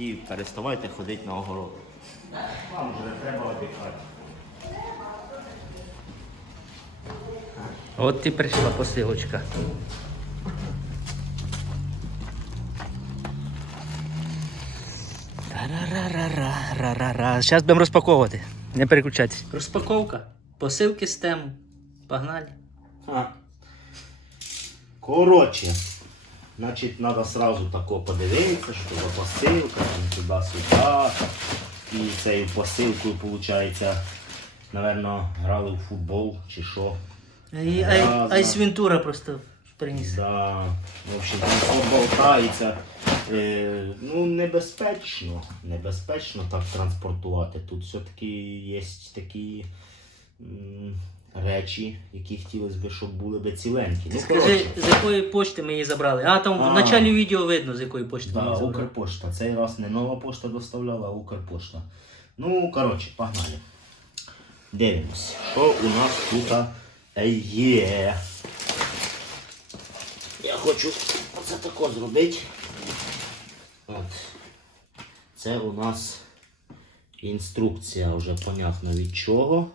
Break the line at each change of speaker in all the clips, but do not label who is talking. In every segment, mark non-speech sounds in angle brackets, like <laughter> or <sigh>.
і переставайте ходити на огород. Вам вже треба віддихати.
От і прийшла посилочка. Ра-ра-ра-ра-ра-ра-ра. Зараз будемо розпаковувати. Не переключайтесь. Розпаковка. Посилки з тему. Погнали.
А. Коротше, значить, треба сразу тако подивитися, що за посилка, туди-сюди. І цією посилкою, виходить, напевно, грали в футбол чи що.
І Ай- Айс Вентура просто приніс.
Да, в общем, там болтається. Е, ну, небезпечно. Небезпечно так транспортувати. Тут все-таки є такі речі, які хотілося б, щоб були би ціленькі.
Ти
Ну,
скажи,
коротше.
з якої почти ми її забрали. А там
А.
в началі відео видно, з якої почти ми
Да,
її забрали.
Укрпошта. Цей раз не нова пошта доставляла, а Укрпошта. Ну, коротше, погнали. Дивимось, що у нас тут є. Я хочу оце тако зробити. От. Це у нас інструкція, вже понятно від чого.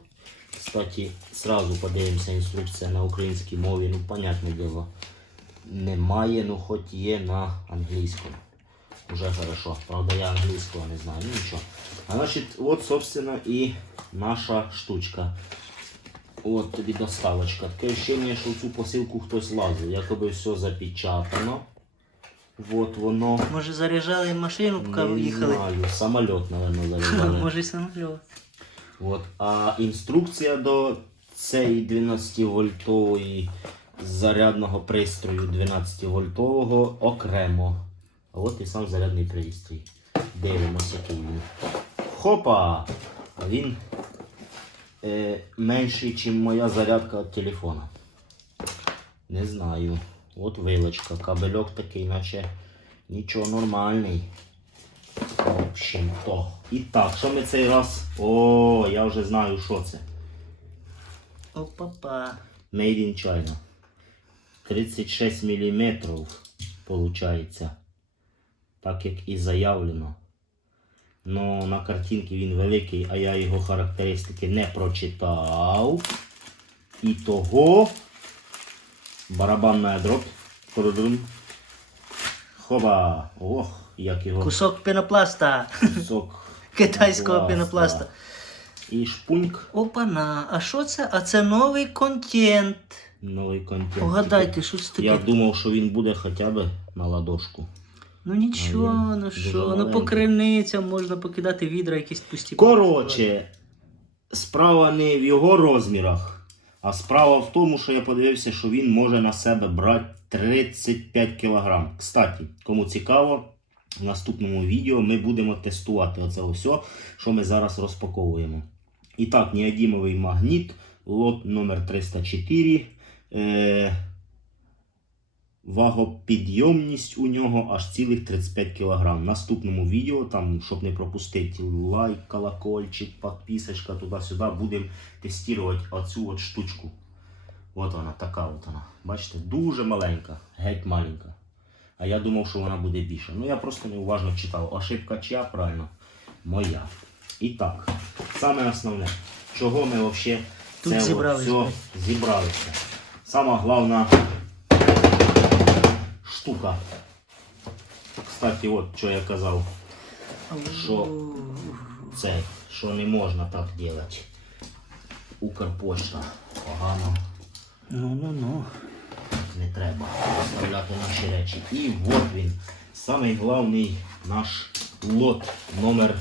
Кстати, сразу подивимося інструкція на українській мові, ну, понятне діло немає, ну хоч є на англійському. Уже хорошо. Правда, я англійського не знаю, ну нічого. А значить, от, собственно, і наша штучка. От тобі доставочка. Таке ощущення, що в цю посилку хтось лазив. Якоби все запечатано. От воно.
Може заряджали машину, поки ви
Не знаю, самоліт, мабуть, заряджали. <laughs>
Може самоліт.
От. А інструкція до цієї 12 вольтової зарядного пристрою 12 вольтового окремо. А от і сам зарядний пристрій. Дивимося, він. Хопа! А він е, менший, ніж моя зарядка від телефона. Не знаю. От вилочка. Кабельок такий, наче нічого нормальний. В общем-то. І так, що ми цей раз. О, я вже знаю, що це.
Опа-па.
Made in China. 36 мм получається. Так як і заявлено. Ну, на картинці він великий, а я його характеристики не прочитав. І того барабанна дробь. Хоба. Ох, як його
Кусок пенопласта.
кусок <laughs>
Китайського
пласта.
пенопласта.
І шпуньк.
Опана, а що це? А це новий контент.
Новий контент.
Погадайте, що це
Я думав, що він буде хоча б на ладошку.
Ну нічого, ну
дуже
що, ну
маленький.
по криницям можна покидати відра якісь пусті.
Коротше, справа не в його розмірах, а справа в тому, що я подивився, що він може на себе брати 35 кг. Кстати, кому цікаво, в наступному відео ми будемо тестувати оце все, що ми зараз розпаковуємо. І так, неодімовий магніт, лот номер 304. Е- Вагопідйомність у нього аж цілих 35 кг. В наступному відео, там, щоб не пропустити лайк, колокольчик, підписочка туди-сюди, будемо тестувати оцю от штучку. От вона, така от вона. Бачите, дуже маленька, геть маленька. А я думав, що вона буде більша. Ну я просто неуважно читав. Ошибка чия, правильно? Моя. І так, саме основне, чого ми взагалі це от все зібралися. Сама головна штука. Кстати, от що я казав, що це, що не можна так робити. Укрпошта. Погано.
Ну, ну, ну.
Не треба оставляти наші речі. І от він. Самий головний наш лот номер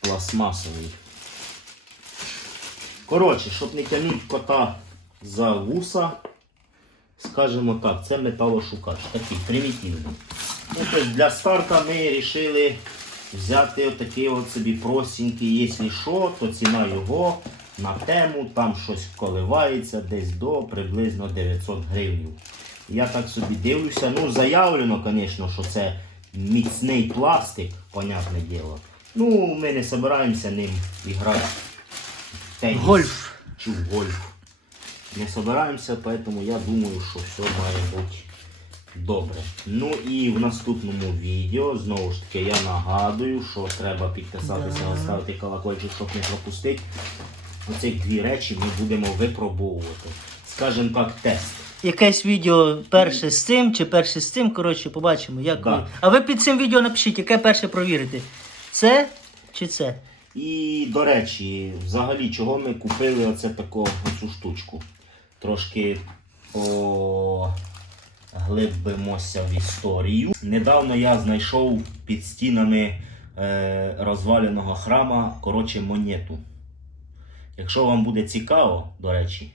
пластмасовий. Коротше, щоб не тягнути кота за вуса, скажімо так, це металошукач, такий примітивний. Ну, тобто для старта ми вирішили взяти отакий от собі простенький, якщо що, то ціна його на тему, там щось коливається десь до приблизно 900 гривень. Я так собі дивлюся, ну заявлено, звісно, що це міцний пластик, понятне діло. Ну, ми не збираємося ним грати в теніс
Гольф.
чи в гольф. Не збираємося, поэтому я думаю, що все має бути Добре. Ну і в наступному відео, знову ж таки, я нагадую, що треба підписатися,
Да.
оставити колокольчик, щоб не пропустити. Оці дві речі ми будемо випробовувати. Скажімо так, тест.
Якесь відео перше з цим чи перше з цим, коротше, побачимо. Як
Да.
ви. А ви під цим відео напишіть, яке перше провірити. Це чи це?
І, до речі, взагалі, чого ми купили оце таку оцю штучку? Трошки поглибимося в історію. Недавно я знайшов під стінами е, розваленого храма коротше монету. Якщо вам буде цікаво, до речі,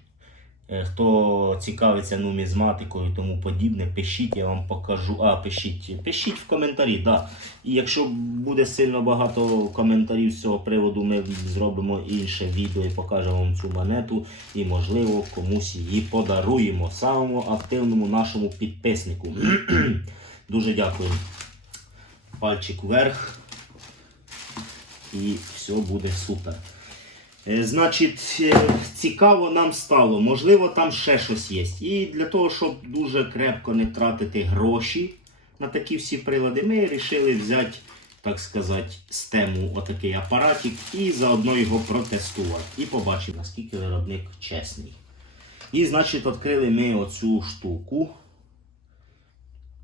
е, хто цікавиться нумізматикою і тому подібне, пишіть, я вам покажу. А, пишіть, пишіть в коментарі, да. І якщо буде сильно багато коментарів з цього приводу, ми зробимо інше відео і покажемо вам цю монету. І, можливо, комусь її подаруємо самому активному нашому підписнику. <clears throat> Дуже дякую. Пальчик вверх. І все буде супер. Е, Значить, е, цікаво нам стало, можливо, там ще щось є. І для того, щоб дуже крепко не тратити гроші на такі всі прилади, ми вирішили взяти, так сказати, з тему отакий апаратик і заодно його протестувати. І побачимо, наскільки виробник чесний. І, значить, відкрили ми оцю штуку.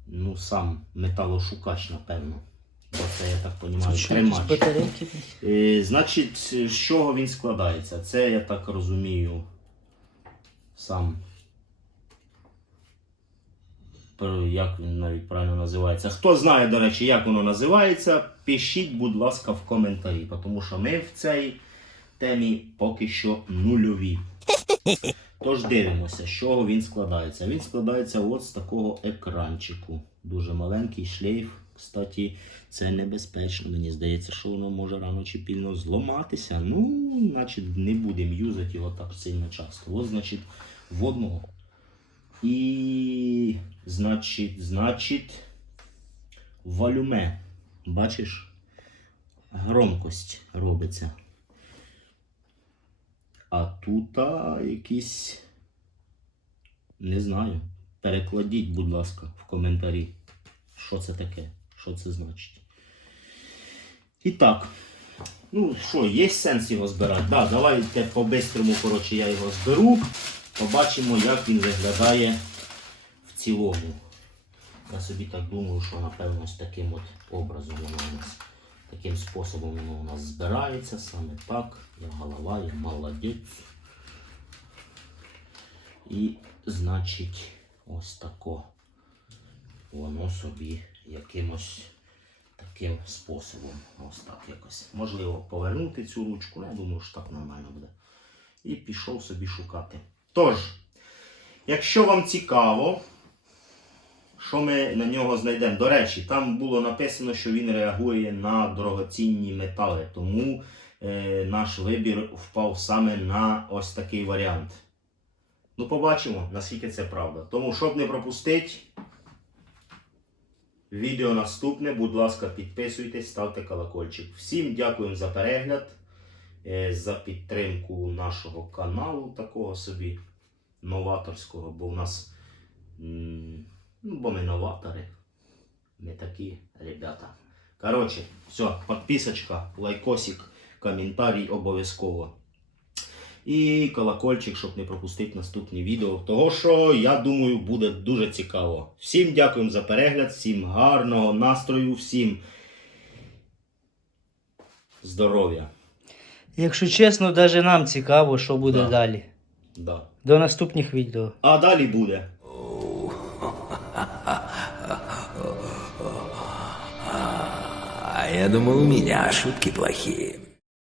Ну, сам металошукач, напевно. Це, я так розумію, тримач. Е, Значить, з чого він складається? Це, я так розумію, сам. Як він навіть правильно називається? Хто знає, до речі, як воно називається, пишіть, будь ласка, в коментарі, тому що ми в цій темі поки що нульові. Тож дивимося, з чого він складається. Він складається от з такого екранчику. Дуже маленький шлейф. Кстати, це небезпечно. Мені здається, що воно може рано чи пізно зламатися. Ну, значить, не будемо юзати його так сильно часто. От, значить, водного. І, значить, значить, валюме. Бачиш? Громкость робиться. А тут а, якісь. Не знаю. Перекладіть, будь ласка, в коментарі, що це таке, що це значить. І так. Ну що, є сенс його збирати? Да, давайте по-бистрому, коротше, я його зберу. Побачимо, як він виглядає в цілому. Я собі так думаю, що напевно з таким от образом воно у нас, таким способом воно у нас збирається саме так. Я голова, я молодець. І, значить, ось тако воно собі якимось таким способом. Ось так якось. Можливо, повернути цю ручку, ну, я думаю, що так нормально буде. І пішов собі шукати. Тож, якщо вам цікаво, що ми на нього знайдемо? До речі, там було написано, що він реагує на дорогоцінні метали, тому е, наш вибір впав саме на ось такий варіант. Ну, побачимо, наскільки це правда. Тому, щоб не пропустити, відео наступне, будь ласка, підписуйтесь, ставте колокольчик. Всім дякуємо за перегляд, е, за підтримку нашого каналу, такого собі новаторського, бо в нас. Ну, бо ми новатори. Ми такі ребята. Коротше, все, підписочка, лайкосик, коментарій обов'язково. І колокольчик, щоб не пропустити наступні відео. Того, що я думаю, буде дуже цікаво. Всім дякуємо за перегляд, всім гарного настрою, всім здоров'я.
Якщо чесно, навіть нам цікаво, що буде
Да.
далі.
Да.
До наступних відео.
А далі буде.
А я думал, у меня шутки плохие.